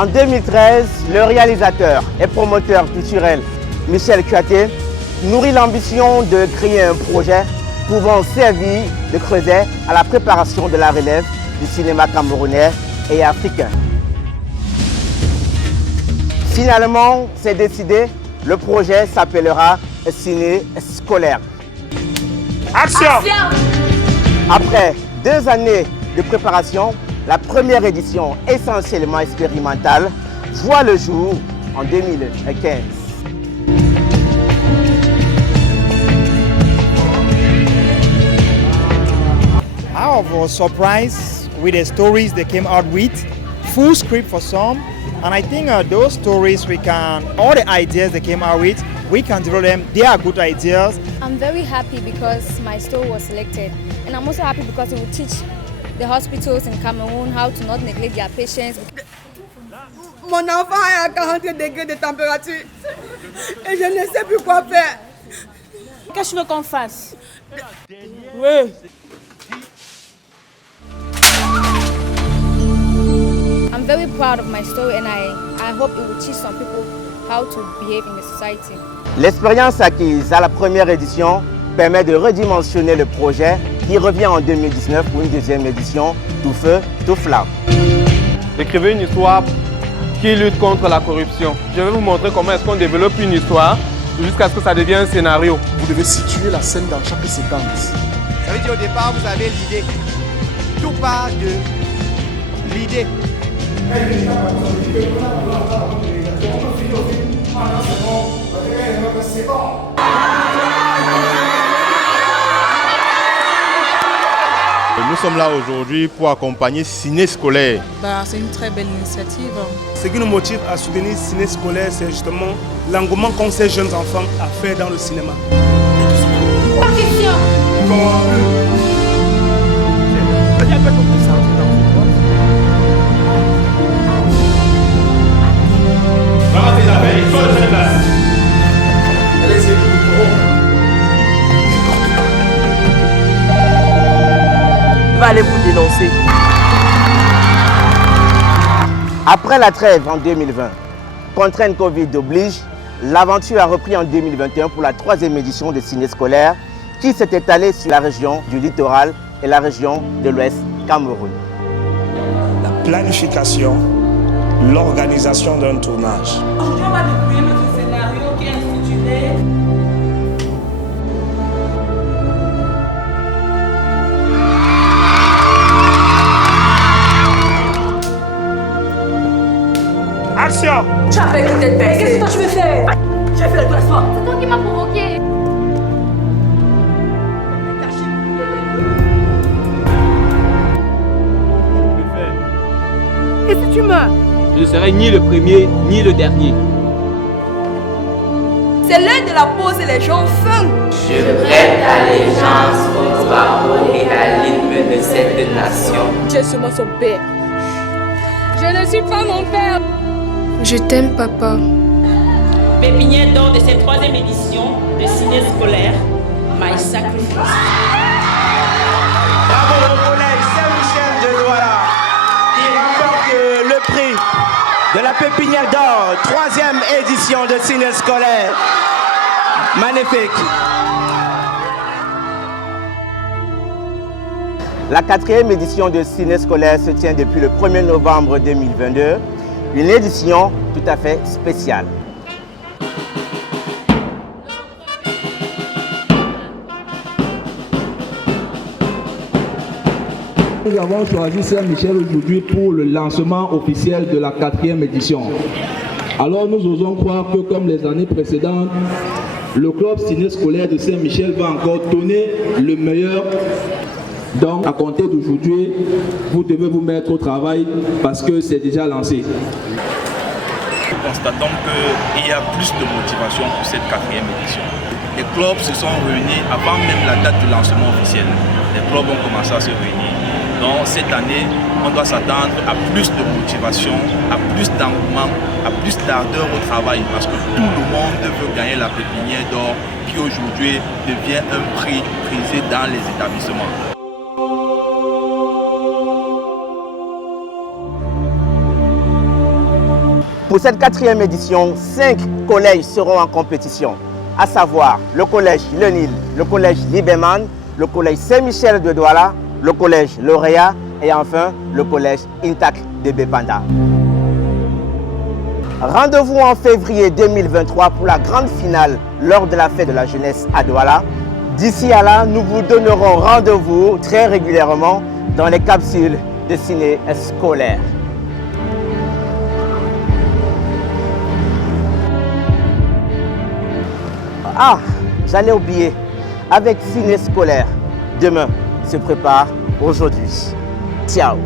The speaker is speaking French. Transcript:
En 2013, le réalisateur et promoteur culturel Michel Kouyaté nourrit l'ambition de créer un projet pouvant servir de creuset à la préparation de la relève du cinéma camerounais et africain. Finalement, c'est décidé, le projet s'appellera Ciné Scolaire. Action! Après 2 années de préparation, la première édition essentiellement expérimentale voit le jour en 2015. I was surprised with the stories they came out with, full script for some, and I think those stories all the ideas they came out with, we can develop them. They are good ideas. I'm very happy because my story was selected, and I'm also happy because it will teach the hospitals in Cameroon how to not neglect their patients. Mon enfant est à 40 degrés de température et je ne sais plus quoi faire. Qu'est-ce que tu veux qu'on fasse? Oui. I'm very proud of my story and I hope it will teach some people how to behave in the society. L'expérience acquise à la première édition permet de redimensionner le projet qui revient en 2019 pour une deuxième édition, tout feu, tout flamme. Écrivez une histoire qui lutte contre la corruption. Je vais vous montrer comment est-ce qu'on développe une histoire jusqu'à ce que ça devienne un scénario. Vous devez situer la scène dans chaque séquence. Ça veut dire au départ, vous avez l'idée. Tout part de l'idée. Nous sommes là aujourd'hui pour accompagner Ciné Scolaire. C'est une très belle initiative. Ce qui nous motive à soutenir Ciné Scolaire, c'est justement l'engouement qu'ont ces jeunes enfants à faire dans le cinéma. Va aller vous dénoncer. Après la trêve en 2020, contrainte Covid oblige, l'aventure a repris en 2021 pour la 3e édition de Ciné Scolaire qui s'est étalée sur la région du littoral et la région de l'Ouest Cameroun. La planification, l'organisation d'un tournage. Aujourd'hui, on va découvrir notre scénario qui est intitulé Action! Tu as fait que t'es bête. Qu'est-ce que tu veux faire? J'ai fait le classement. C'est toi qui m'as provoqué. Et si tu meurs? Je ne serai ni le premier ni le dernier. C'est l'heure de la pause et les gens ont faim. Je prête allégeance au drapeau et à l'hymne de cette nation. Tu es seulement son père. Je ne suis pas mon père. Je t'aime, papa. Pépinière d'or de cette 3e édition de Ciné Scolaire, My Sacrifice. Bravo au collège Saint-Michel de Douala qui remporte le prix de la Pépinière d'or, 3e édition de Ciné Scolaire. Magnifique. La 4e édition de Ciné Scolaire se tient depuis le 1er novembre 2022, une édition tout à fait spéciale. Nous avons choisi Saint-Michel aujourd'hui pour le lancement officiel de la 4e édition. Alors nous osons croire que comme les années précédentes, le club Ciné Scolaire de Saint-Michel va encore donner le meilleur. Donc à compter d'aujourd'hui, vous devez vous mettre au travail parce que c'est déjà lancé. Nous constatons qu'il y a plus de motivation pour cette 4e édition. Les clubs se sont réunis avant même la date du lancement officiel. Les clubs ont commencé à se réunir. Donc cette année, on doit s'attendre à plus de motivation, à plus d'engouement, à plus d'ardeur au travail parce que tout le monde veut gagner la pépinière d'or qui aujourd'hui devient un prix prisé dans les établissements. Pour cette 4e édition, 5 collèges seront en compétition, à savoir le collège Le Nil, le collège Liberman, le collège Saint-Michel de Douala, le collège Lauréat et enfin le collège Intact de Bépanda. Rendez-vous en février 2023 pour la grande finale lors de la fête de la jeunesse à Douala. D'ici à là, nous vous donnerons rendez-vous très régulièrement dans les capsules de ciné scolaire. Ah, j'allais oublier, avec ciné scolaire, demain se prépare aujourd'hui. Ciao.